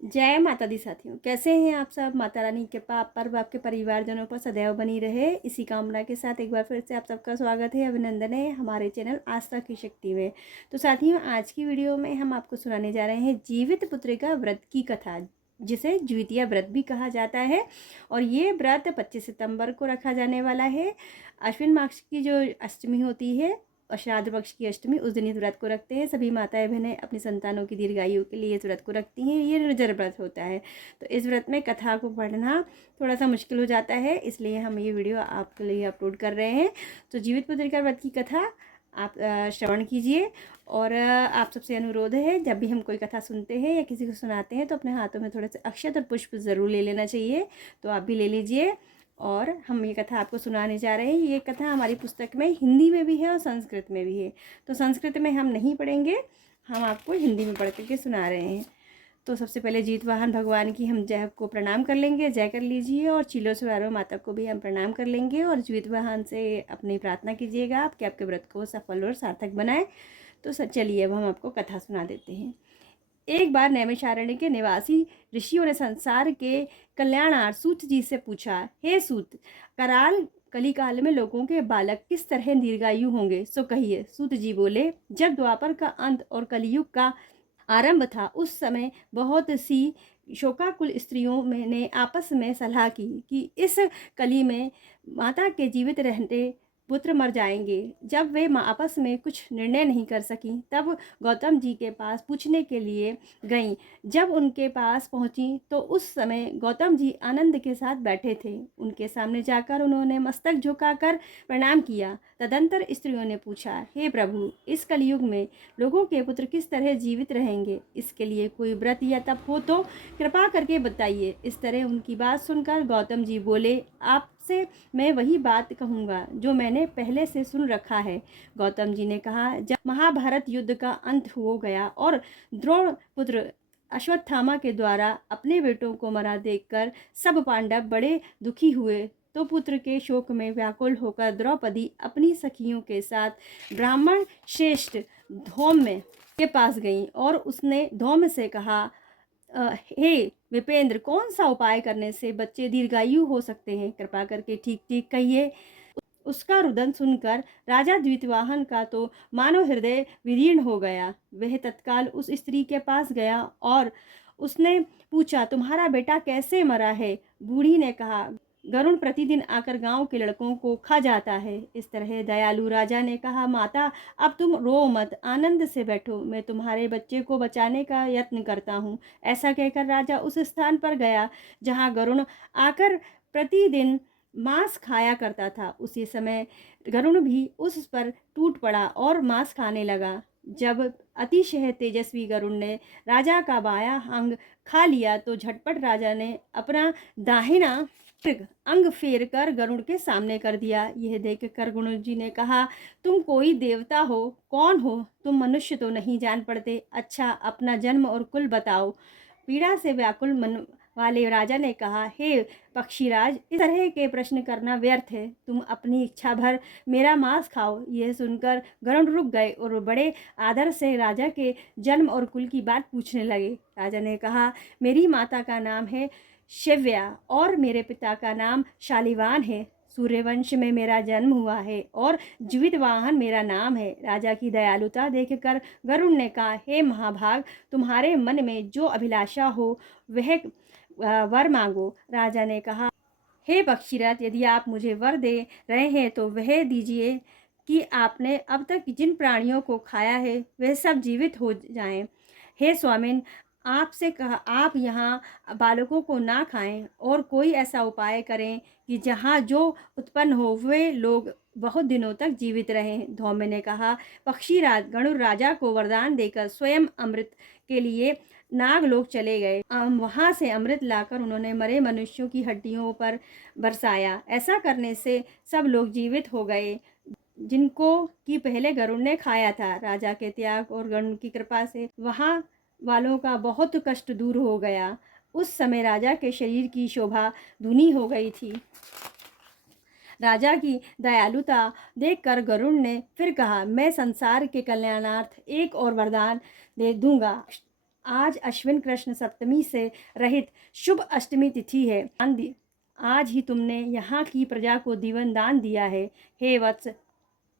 जय माता दी साथियों, कैसे हैं आप सब। माता रानी की कृपा आप पर, आपके परिवारजनों पर सदैव बनी रहे, इसी कामना के साथ एक बार फिर से आप सबका स्वागत है, अभिनंदन है हमारे चैनल आस्था की शक्ति में। तो साथियों, आज की वीडियो में हम आपको सुनाने जा रहे हैं जीवित पुत्रिका व्रत की कथा, जिसे ज्वितिया व्रत भी कहा जाता है। और ये व्रत 25 सितंबर को रखा जाने वाला है। अश्विन मास की जो अष्टमी होती है, श्राद्ध पक्ष की अष्टमी, उस दिन इस व्रत को रखते हैं। सभी माताएं बहनें अपनी संतानों की दीर्घायु के लिए इस व्रत को रखती हैं। ये निर्जर व्रत होता है। तो इस व्रत में कथा को पढ़ना थोड़ा सा मुश्किल हो जाता है, इसलिए हम ये वीडियो आपके लिए अपलोड कर रहे हैं। तो जीवित पुत्रिका व्रत की कथा आप श्रवण कीजिए। और आप सबसे अनुरोध है, जब भी हम कोई कथा सुनते हैं या किसी को सुनाते हैं तो अपने हाथों में थोड़े से अक्षत और पुष्प ज़रूर ले लेना चाहिए। तो आप भी ले लीजिए। और हम ये कथा आपको सुनाने जा रहे हैं। ये कथा हमारी पुस्तक में हिंदी में भी है और संस्कृत में भी है। तो संस्कृत में हम नहीं पढ़ेंगे, हम आपको हिंदी में पढ़ करके सुना रहे हैं। तो सबसे पहले जीतवाहन भगवान की हम जय को प्रणाम कर लेंगे, जय कर लीजिए। और चिलो सुरारो माता को भी हम प्रणाम कर लेंगे और जीतवाहन से अपनी प्रार्थना कीजिएगा आप कि आपके व्रत को सफल और सार्थक बनाए। तो चलिए अब हम आपको कथा सुना देते हैं। एक बार नैमिषारण्य के निवासी ऋषियों ने संसार के कल्याणार्थ सूत जी से पूछा, हे सूत, कराल कलिकाल में लोगों के बालक किस तरह दीर्घायु होंगे, सो कहिए। सूत जी बोले, जब द्वापर का अंत और कलयुग का आरंभ था, उस समय बहुत सी शोकाकुल स्त्रियों में ने आपस में सलाह की कि इस कली में माता के जीवित रहते पुत्र मर जाएंगे। जब वे आपस में कुछ निर्णय नहीं कर सकी, तब गौतम जी के पास पूछने के लिए गईं। जब उनके पास पहुंची तो उस समय गौतम जी आनंद के साथ बैठे थे। उनके सामने जाकर उन्होंने मस्तक झुकाकर प्रणाम किया। तदंतर स्त्रियों ने पूछा, हे प्रभु, इस कलयुग में लोगों के पुत्र किस तरह जीवित रहेंगे? इसके लिए कोई व्रत या तप हो तो कृपा करके बताइए। इस तरह उनकी बात सुनकर गौतम जी बोले, आपसे मैं वही बात कहूँगा जो मैंने पहले से सुन रखा है। गौतम जी ने कहा, जब महाभारत युद्ध का अंत हो गया और द्रोण पुत्र अश्वत्थामा के द्वारा अपने बेटों को मरा देखकर सब पांडव बड़े दुखी हुए, तो पुत्र के शोक में व्याकुल होकर द्रौपदी अपनी सखियों के साथ ब्राह्मण श्रेष्ठ धौम्य के पास गई और उसने धौम्य से कहा, हे विपेंद्र, कौन सा उपाय करने से बच्चे दीर्घायु हो सकते हैं? कृपा करके ठीक ठीक कहिए। उसका रुदन सुनकर राजा द्वितवाहन का तो मानो हृदय विदीर्ण हो गया। वह तत्काल उस स्त्री के पास गया और उसने पूछा, तुम्हारा बेटा कैसे मरा है? बूढ़ी ने कहा, गरुण प्रतिदिन आकर गांव के लड़कों को खा जाता है। इस तरह दयालु राजा ने कहा, माता, अब तुम रो मत, आनंद से बैठो, मैं तुम्हारे बच्चे को बचाने का यत्न करता हूँ। ऐसा कहकर राजा उस स्थान पर गया जहाँ गरुण आकर प्रतिदिन मांस खाया करता था। उसी समय गरुण भी उस पर टूट पड़ा और मांस खाने लगा। जब अतिशय तेजस्वी गरुण ने राजा का बायां अंग खा लिया तो झटपट राजा ने अपना दाहिना अंग फेर कर गरुड़ के सामने कर दिया। यह देख कर गरुड़ जी ने कहा, तुम कोई देवता हो? कौन हो तुम? मनुष्य तो नहीं जान पड़ते। अच्छा, अपना जन्म और कुल बताओ। पीड़ा से व्याकुल मन वाले राजा ने कहा, हे पक्षीराज, इस तरह के प्रश्न करना व्यर्थ है। तुम अपनी इच्छा भर मेरा मांस खाओ। यह सुनकर गरुड़ रुक गए और बड़े आदर से राजा के जन्म और कुल की बात पूछने लगे। राजा ने कहा, मेरी माता का नाम है शिव्या और मेरे पिता का नाम शालिवान है। सूर्यवंश में मेरा जन्म हुआ है और जीवितवाहन मेरा नाम है। राजा की दयालुता देखकर गरुड़ ने कहा, हे महाभाग, तुम्हारे मन में जो अभिलाषा हो वह वर मांगो। राजा ने कहा, हे पक्षीराज, यदि आप मुझे वर दे रहे हैं तो वह दीजिए कि आपने अब तक जिन प्राणियों को खाया है वह सब जीवित हो जाएं। हे स्वामिन, आपसे कहा, आप यहाँ बालकों को ना खाएं और कोई ऐसा उपाय करें कि जहाँ जो उत्पन्न हो वे लोग बहुत दिनों तक जीवित रहें। धौम्य ने कहा, पक्षीराज, गरुड़ राजा को वरदान देकर स्वयं अमृत के लिए नागलोक चले गए। वहाँ से अमृत लाकर उन्होंने मरे मनुष्यों की हड्डियों पर बरसाया। ऐसा करने से सब लोग जीवित हो गए जिनको कि पहले गरुड़ ने खाया था। राजा के त्याग और गरुड़ की कृपा से वहाँ वालों का बहुत कष्ट दूर हो गया। उस समय राजा के शरीर की शोभा धुनी हो गई थी। राजा की दयालुता देखकर गरुड़ ने फिर कहा, मैं संसार के कल्याणार्थ एक और वरदान दे दूंगा। आज अश्विन कृष्ण सप्तमी से रहित शुभ अष्टमी तिथि है। आज ही तुमने यहाँ की प्रजा को दीवन दान दिया है। हे वत्स,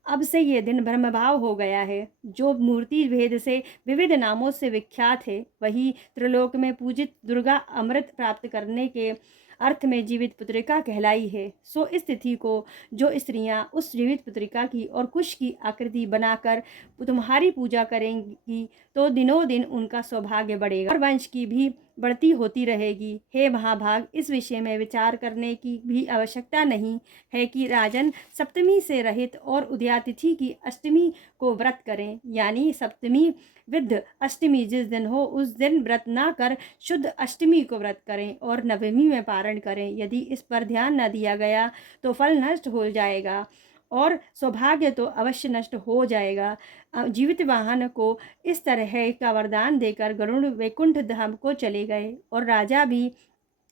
अब से ये दिन ब्रह्मभाव हो गया है। जो मूर्ति भेद से विविध नामों से विख्यात है, वही त्रिलोक में पूजित दुर्गा अमृत प्राप्त करने के अर्थ में जीवित पुत्रिका कहलाई है। सो इस तिथि को जो स्त्रियां उस जीवित पुत्रिका की और कुश की आकृति बनाकर तुम्हारी पूजा करेंगी, तो दिनों दिन उनका सौभाग्य बढ़ेगा और वंश की भी बढ़ती होती रहेगी। हे महाभाग, इस विषय में विचार करने की भी आवश्यकता नहीं है कि राजन सप्तमी से रहित और उदयातिथि की अष्टमी को व्रत करें, यानी सप्तमी विद्ध अष्टमी जिस दिन हो उस दिन व्रत ना कर शुद्ध अष्टमी को व्रत करें और नवमी में पारण करें। यदि इस पर ध्यान न दिया गया तो फल नष्ट हो जाएगा और सौभाग्य तो अवश्य नष्ट हो जाएगा। जीवित वाहन को इस तरह का वरदान देकर गरुड़ वैकुंठ धाम को चले गए और राजा भी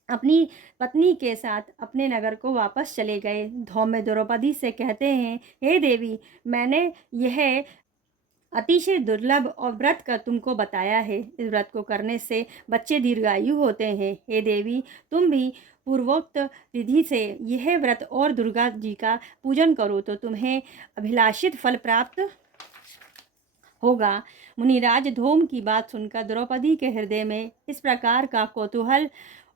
अपनी पत्नी के साथ अपने नगर को वापस चले गए। धौम्य द्रौपदी से कहते हैं, हे देवी, मैंने यह अतिशय दुर्लभ और व्रत का तुमको बताया है। इस व्रत को करने से बच्चे दीर्घायु होते हैं। हे देवी, तुम भी पूर्वोक्त विधि से यह व्रत और दुर्गा जी का पूजन करो तो तुम्हें अभिलाषित फल प्राप्त होगा। मुनिराज धूम की बात सुनकर द्रौपदी के हृदय में इस प्रकार का कौतूहल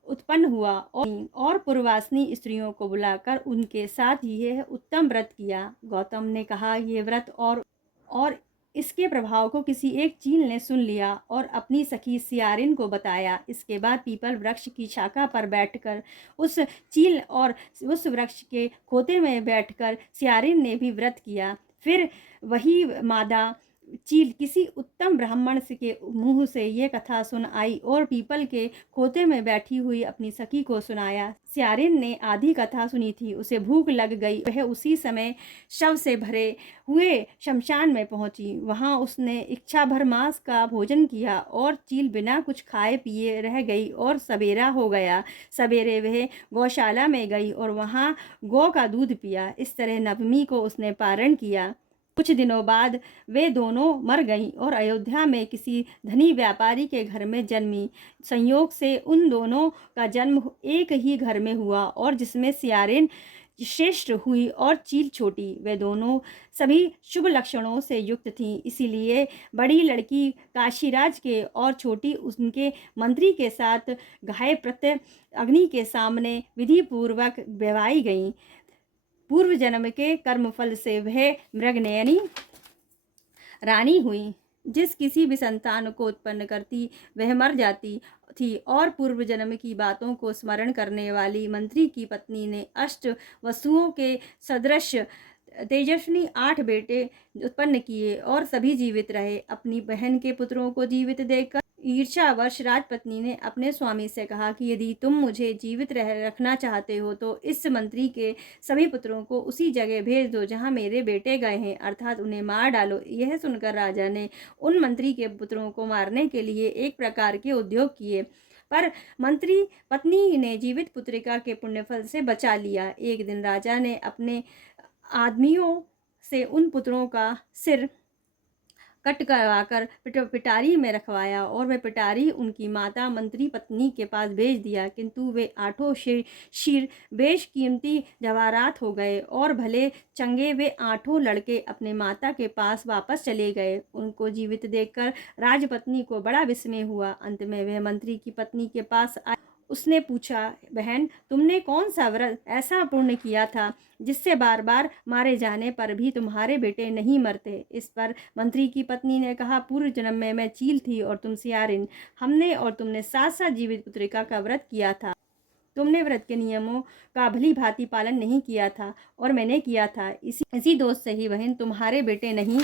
उत्पन्न हुआ और पूर्ववासिनी स्त्रियों को बुलाकर उनके साथ यह उत्तम व्रत किया। गौतम ने कहा, यह व्रत और इसके प्रभाव को किसी एक चील ने सुन लिया और अपनी सखी सियारिन को बताया। इसके बाद पीपल वृक्ष की शाखा पर बैठकर उस चील और उस वृक्ष के खोते में बैठकर सियारिन ने भी व्रत किया। फिर वही मादा चील किसी उत्तम ब्राह्मण के मुंह से ये कथा सुन आई और पीपल के खोते में बैठी हुई अपनी सखी को सुनाया। सियारिन ने आधी कथा सुनी थी, उसे भूख लग गई। वह उसी समय शव से भरे हुए शमशान में पहुंची। वहां उसने इच्छा भर मांस का भोजन किया और चील बिना कुछ खाए पिए रह गई और सवेरा हो गया। सवेरे वह गौशाला में गई और वहां गौ का दूध पिया। इस तरह नवमी को उसने पारण किया। कुछ दिनों बाद वे दोनों मर गईं और अयोध्या में किसी धनी व्यापारी के घर में जन्मी। संयोग से उन दोनों का जन्म एक ही घर में हुआ और जिसमें सियारिन श्रेष्ठ हुई और चील छोटी। वे दोनों सभी शुभ लक्षणों से युक्त थीं, इसीलिए बड़ी लड़की काशीराज के और छोटी उनके मंत्री के साथ घाय प्रत्यय अग्नि के सामने विधि पूर्वक बेवाई गईं। पूर्व जन्म के कर्मफल से वह मृगनयनी रानी हुई। जिस किसी भी संतान को उत्पन्न करती वह मर जाती थी और पूर्व जन्म की बातों को स्मरण करने वाली मंत्री की पत्नी ने अष्ट वसुओं के सदृश तेजस्विनी 8 बेटे उत्पन्न किए और सभी जीवित रहे। अपनी बहन के पुत्रों को जीवित देखकर ईर्ष्यावश राजपत्नी ने अपने स्वामी से कहा कि यदि तुम मुझे जीवित रखना चाहते हो तो इस मंत्री के सभी पुत्रों को उसी जगह भेज दो जहां मेरे बेटे गए हैं, अर्थात उन्हें मार डालो। यह सुनकर राजा ने उन मंत्री के पुत्रों को मारने के लिए एक प्रकार के उद्योग किए, पर मंत्री पत्नी ने जीवित पुत्रिका के पुण्यफल से बचा लिया। एक दिन राजा ने अपने आदमियों से उन पुत्रों का सिर कट करवाकर पिटारी में रखवाया और वह पिटारी उनकी माता मंत्री पत्नी के पास भेज दिया। किंतु वे 8 शीर बेशकीमती जवाहरात हो गए और भले चंगे वे 8 लड़के अपने माता के पास वापस चले गए। उनको जीवित देखकर राजपत्नी को बड़ा विस्मय हुआ। अंत में वह मंत्री की पत्नी के पास आई। उसने पूछा, बहन, तुमने कौन सा व्रत ऐसा पूर्ण किया था जिससे बार बार मारे जाने पर भी तुम्हारे बेटे नहीं मरते? इस पर मंत्री की पत्नी ने कहा, पूर्व जन्म में मैं चील थी और तुम सियारिन। हमने और तुमने साथ साथ जीवित पुत्रिका का व्रत किया था। तुमने व्रत के नियमों का भली भांति पालन नहीं किया था और मैंने किया था। इसी दोष से ही बहन तुम्हारे बेटे नहीं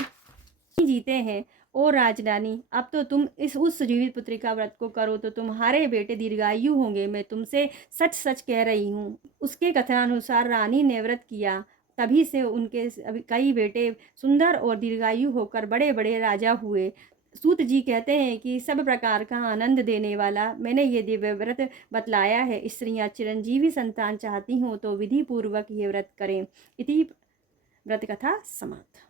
जीते हैं। ओ राजरानी, अब तो तुम उस जीवित पुत्रिका व्रत को करो तो तुम्हारे बेटे दीर्घायु होंगे। मैं तुमसे सच सच कह रही हूँ। उसके कथनानुसार रानी ने व्रत किया, तभी से उनके कई बेटे सुंदर और दीर्घायु होकर बड़े बड़े राजा हुए। सूत जी कहते हैं कि सब प्रकार का आनंद देने वाला मैंने ये दिव्य व्रत बतलाया है। स्त्रियां चिरंजीवी संतान चाहती हों तो विधि पूर्वक ये व्रत करें। इति व्रत कथा समाप्त।